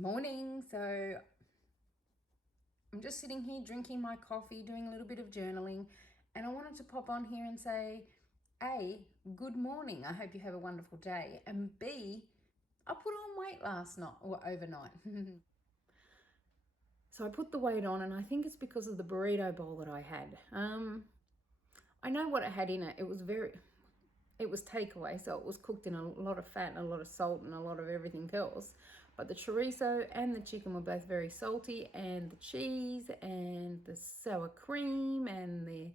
Morning. So I'm just sitting here drinking my coffee, doing a little bit of journaling, and I wanted to pop on here and say, A, good morning. I hope you have a wonderful day. And B, I put on weight last night or overnight. So I put the weight on, and I think it's because of the burrito bowl that I had. I know what it had in it. It was takeaway, so it was cooked in a lot of fat and a lot of salt and a lot of everything else. But the chorizo and the chicken were both very salty, and the cheese and the sour cream and the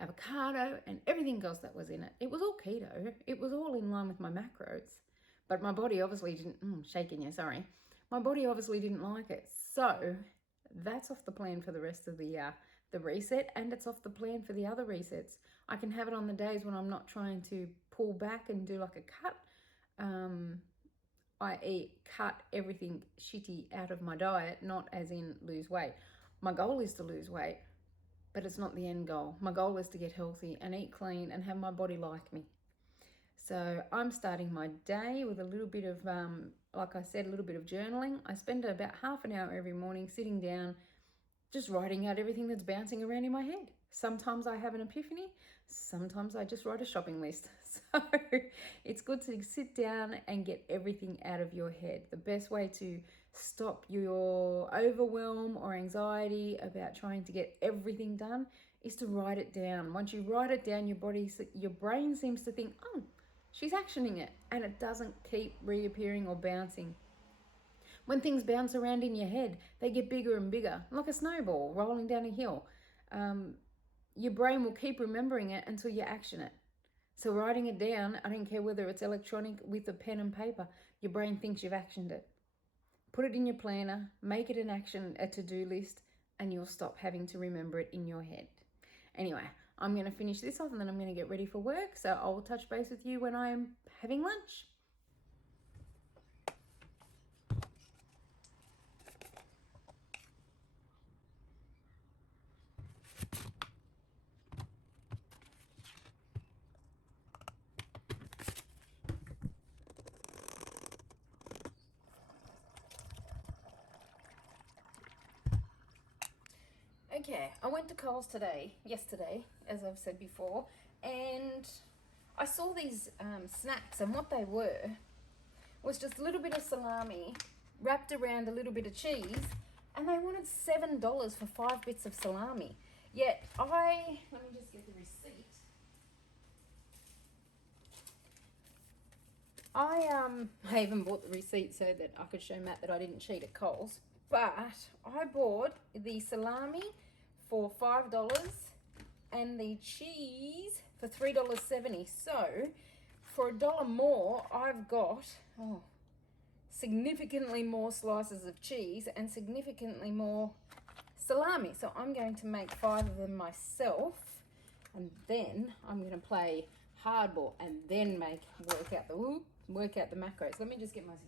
avocado and everything else that was in it. It was all keto. It was all in line with my macros. But my body obviously didn't, shaking you, sorry. My body obviously didn't like it. So that's off the plan for the rest of the reset, and it's off the plan for the other resets. I can have it on the days when I'm not trying to pull back and do like a cut. I cut everything shitty out of my diet, not as in lose weight. My goal is to lose weight, but it's not the end goal. My goal is to get healthy and eat clean and have my body like me. So I'm starting my day with a little bit of, like I said, a little bit of journaling. I spend about half an hour every morning sitting down, just writing out everything that's bouncing around in my head. Sometimes I have an epiphany. Sometimes I just write a shopping list. So it's good to sit down and get everything out of your head. The best way to stop your overwhelm or anxiety about trying to get everything done is to write it down. Once you write it down, your brain seems to think, oh, she's actioning it, and it doesn't keep reappearing or bouncing. When things bounce around in your head, they get bigger and bigger, like a snowball rolling down a hill. Your brain will keep remembering it until you action it. So writing it down, I don't care whether it's electronic with a pen and paper, your brain thinks you've actioned it. Put it in your planner, make it a to-do list, and you'll stop having to remember it in your head. Anyway, I'm going to finish this off and then I'm going to get ready for work. So I'll touch base with you when I'm having lunch. Okay, I went to Coles yesterday, as I've said before, and I saw these snacks, and what they were was just a little bit of salami wrapped around a little bit of cheese, and they wanted $7 for 5 bits of salami. Yet let me just get the receipt. I even bought the receipt so that I could show Matt that I didn't cheat at Coles. But I bought the salami for $5 and the cheese for $3.70. So for $1 more, I've got significantly more slices of cheese and significantly more salami. So I'm going to make 5 of them myself, and then I'm going to play hardball and then work out the macros. Let me just get my scissors.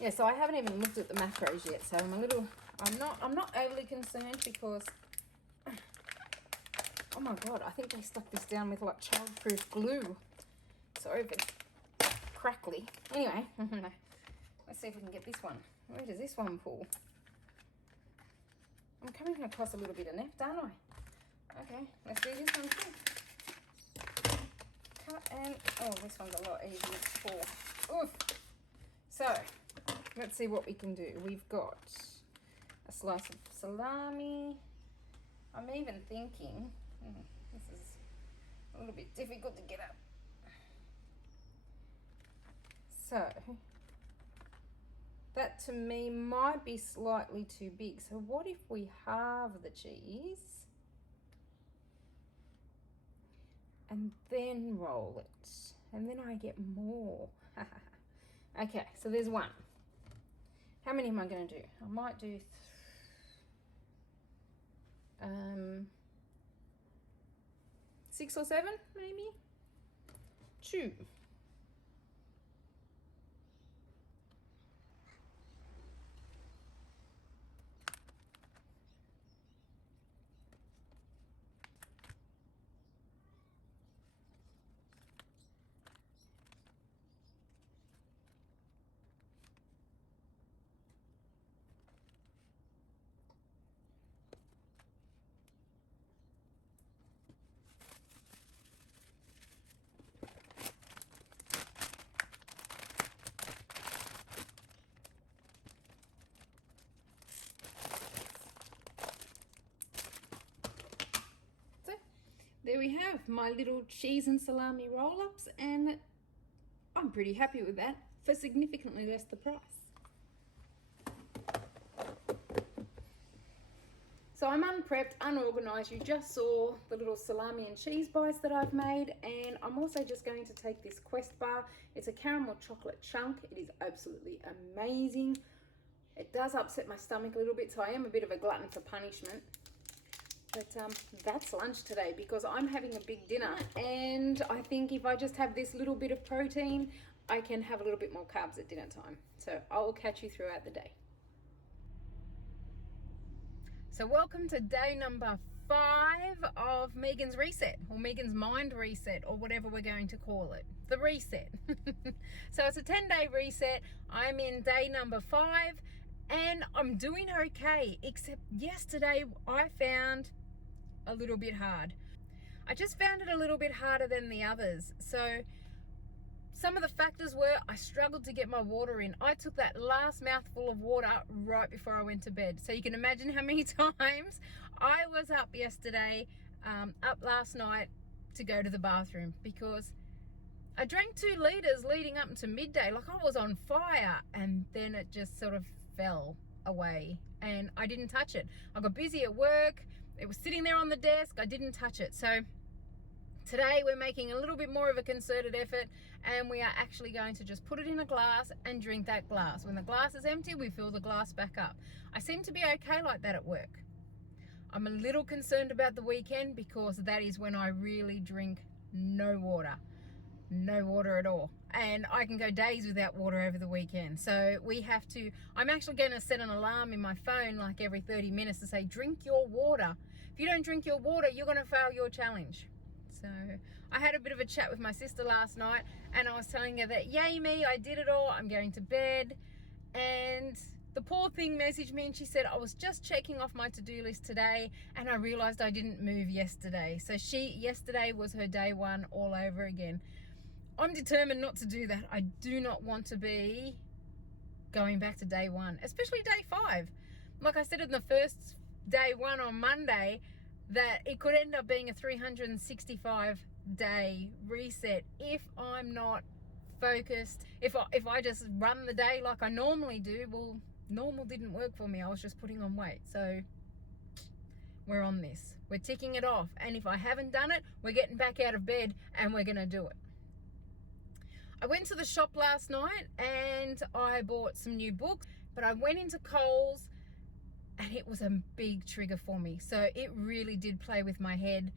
Yeah, so I haven't even looked at the macros yet, so I'm not overly concerned because, oh my God, I think they stuck this down with like childproof glue. Sorry if it's crackly. Anyway, let's see if we can get this one. Where does this one pull? I'm coming across a little bit of neft, aren't I? Okay, let's do this one too. Cut and, this one's a lot easier to pull. Oof. So, let's see what we can do. We've got a slice of salami. I'm even thinking, this is a little bit difficult to get up. So, that to me might be slightly too big. So what if we halve the cheese and then roll it? And then I get more. Okay, so there's one. How many am I going to do? I might do 6 or 7, maybe. 2. there we have my little cheese and salami roll-ups, and I'm pretty happy with that for significantly less the price. So I'm unprepped, unorganised. You just saw the little salami and cheese bites that I've made, and I'm also just going to take this Quest bar. It's a caramel chocolate chunk. It is absolutely amazing. It does upset my stomach a little bit, so I am a bit of a glutton for punishment. But that's lunch today because I'm having a big dinner, and I think if I just have this little bit of protein, I can have a little bit more carbs at dinner time. So I will catch you throughout the day. So welcome to day number 5 of Megan's reset, or Megan's mind reset, or whatever we're going to call it. The reset. So it's a 10-day reset. I'm in day number 5 and I'm doing okay, except yesterday I found a little bit hard. I just found it a little bit harder than the others. So some of the factors were I struggled to get my water in. I took that last mouthful of water right before I went to bed. So you can imagine how many times I was up yesterday, up last night to go to the bathroom, because I drank 2 litres leading up to midday. Like, I was on fire, and then it just sort of fell away and I didn't touch it. I got busy at work. It was sitting there on the desk. I didn't touch it. So today we're making a little bit more of a concerted effort, and we are actually going to just put it in a glass and drink that glass. When the glass is empty, we fill the glass back up. I seem to be okay like that at work. I'm a little concerned about the weekend because that is when I really drink no water at all, and I can go days without water over the weekend. So we have to, I'm actually going to set an alarm in my phone like every 30 minutes to say, drink your water. If you don't drink your water, you're going to fail your challenge. So I had a bit of a chat with my sister last night, and I was telling her that, yay me, I did it all, I'm going to bed. And the poor thing messaged me and she said, I was just checking off my to-do list today and I realized I didn't move yesterday. So yesterday was her day 1 all over again. I'm determined not to do that. I do not want to be going back to day 1, especially day 5. Like I said in the first day 1 on Monday, that it could end up being a 365 day reset if I'm not focused. If I just run the day like I normally do, well, normal didn't work for me. I was just putting on weight. So we're on this. We're ticking it off. And if I haven't done it, we're getting back out of bed and we're going to do it. I went to the shop last night and I bought some new books, but I went into Coles and it was a big trigger for me. So it really did play with my head.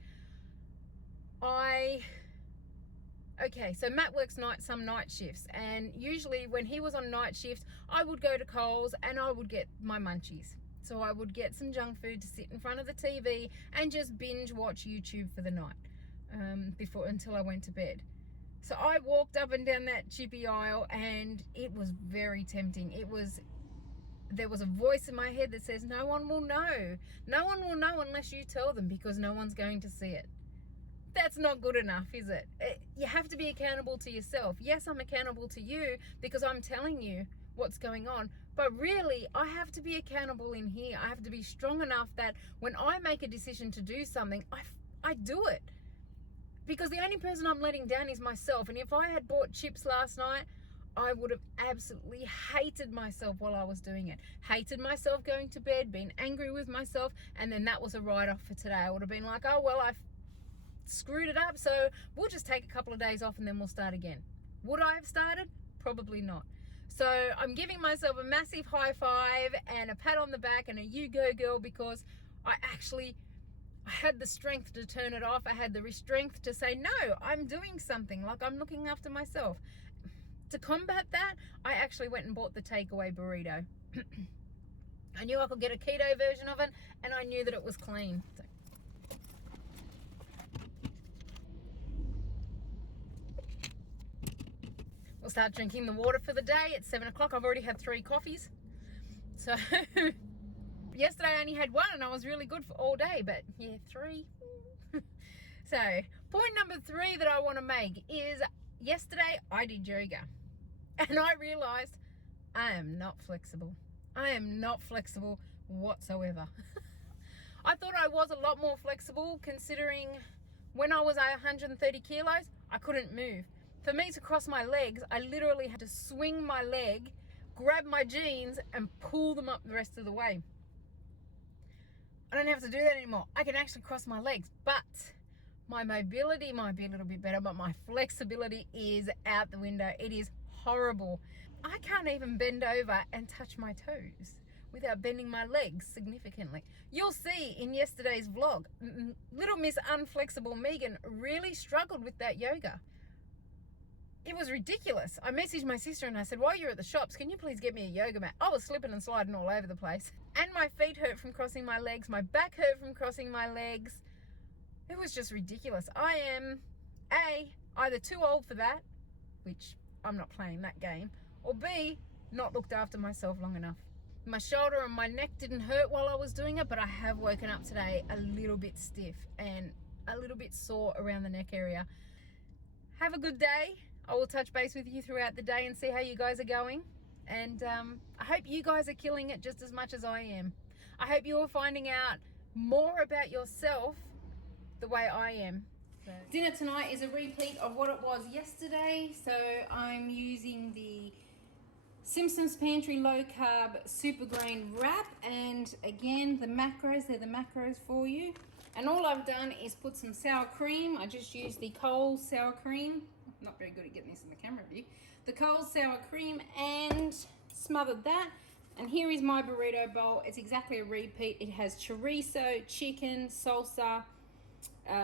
Okay, so Matt works some night shifts, and usually when he was on night shift, I would go to Coles and I would get my munchies. So I would get some junk food to sit in front of the TV and just binge watch YouTube for the night, until I went to bed. So I walked up and down that chippy aisle and it was very tempting. There was a voice in my head that says, no one will know. No one will know unless you tell them, because no one's going to see it. That's not good enough, is it? You have to be accountable to yourself. Yes, I'm accountable to you because I'm telling you what's going on. But really, I have to be accountable in here. I have to be strong enough that when I make a decision to do something, I do it. Because the only person I'm letting down is myself. And if I had bought chips last night, I would have absolutely hated myself while I was doing it. Hated myself going to bed, been angry with myself, and then that was a write-off for today. I would have been like, oh, well, I've screwed it up, so we'll just take a couple of days off and then we'll start again. Would I have started? Probably not. So I'm giving myself a massive high five and a pat on the back and a you go girl, because I had the strength to turn it off. I had the strength to say, no, I'm doing something, like I'm looking after myself. To combat that, I actually went and bought the takeaway burrito. I knew I could get a keto version of it, and I knew that it was clean. So we'll start drinking the water for the day at 7 o'clock. I've already had 3 coffees. So yesterday I only had 1 and I was really good for all day, but yeah, 3. So point number 3 that I want to make is, yesterday I did yoga and I realized I am not flexible. I am not flexible whatsoever. I thought I was a lot more flexible, considering When I was 130 kilos, I couldn't move. For me to cross my legs, I literally had to swing my leg, grab my jeans, and pull them up the rest of the way. I don't have to do that anymore. I can actually cross my legs, but my mobility might be a little bit better, but my flexibility is out the window. It is horrible. I can't even bend over and touch my toes without bending my legs significantly. You'll see in yesterday's vlog, little Miss Unflexible Megan really struggled with that yoga. It was ridiculous. I messaged my sister and I said, while you're at the shops, can you please get me a yoga mat? I was slipping and sliding all over the place. And my feet hurt from crossing my legs. My back hurt from crossing my legs. It was just ridiculous. I am, A, either too old for that, which I'm not playing that game, or B, not looked after myself long enough. My shoulder and my neck didn't hurt while I was doing it, but I have woken up today a little bit stiff and a little bit sore around the neck area. Have a good day. I will touch base with you throughout the day and see how you guys are going. And I hope you guys are killing it just as much as I am. I hope you are finding out more about yourself the way I am. So, dinner tonight is a repeat of what it was yesterday. So I'm using the Simpson's Pantry Low Carb Super Grain Wrap. And again, the macros, they're the macros for you. And all I've done is put some sour cream. I just used the Coles sour cream. I'm not very good at getting this in the camera view. The Coles sour cream, and smothered that. And here is my burrito bowl. It's exactly a repeat. It has chorizo, chicken, salsa,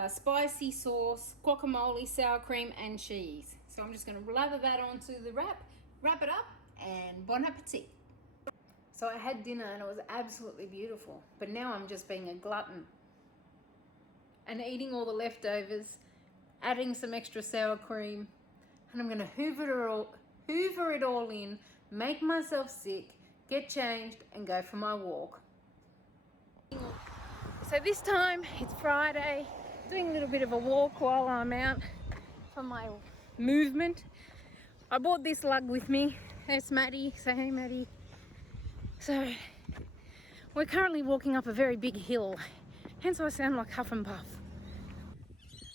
spicy sauce, guacamole, sour cream, and cheese. So I'm just going to lather that onto the wrap it up, and bon appetit. So I had dinner and it was absolutely beautiful. But now I'm just being a glutton and eating all the leftovers, adding some extra sour cream, and I'm going to hoover it all in, make myself sick, get changed, and go for my walk. So this time it's Friday, doing a little bit of a walk while I'm out for my movement. I brought this lug with me. There's Maddie. Say hey, Maddie. So we're currently walking up a very big hill, hence I sound like huff and puff.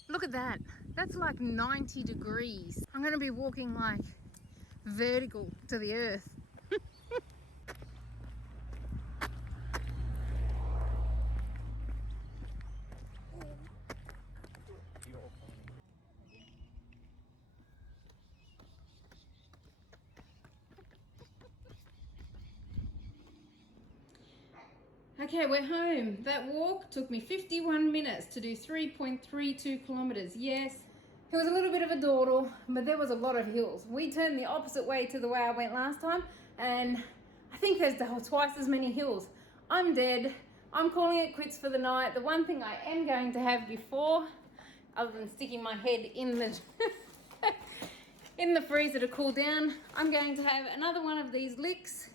Look at that. That's like 90 degrees. I'm going to be walking like vertical to the earth. Okay, we're home. That walk took me 51 minutes to do 3.32 kilometers. Yes, it was a little bit of a dawdle, but there was a lot of hills. We turned the opposite way to the way I went last time, and I think there's twice as many hills. I'm dead. I'm calling it quits for the night. The one thing I am going to have before, other than sticking my head in the in the freezer to cool down, I'm going to have another one of these licks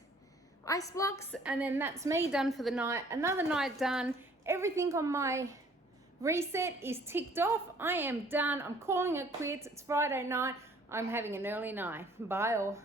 ice blocks, and then that's me done for the night. Another night done. Everything on my reset is ticked off. I am done. I'm calling it quits. It's Friday night. I'm having an early night. Bye all.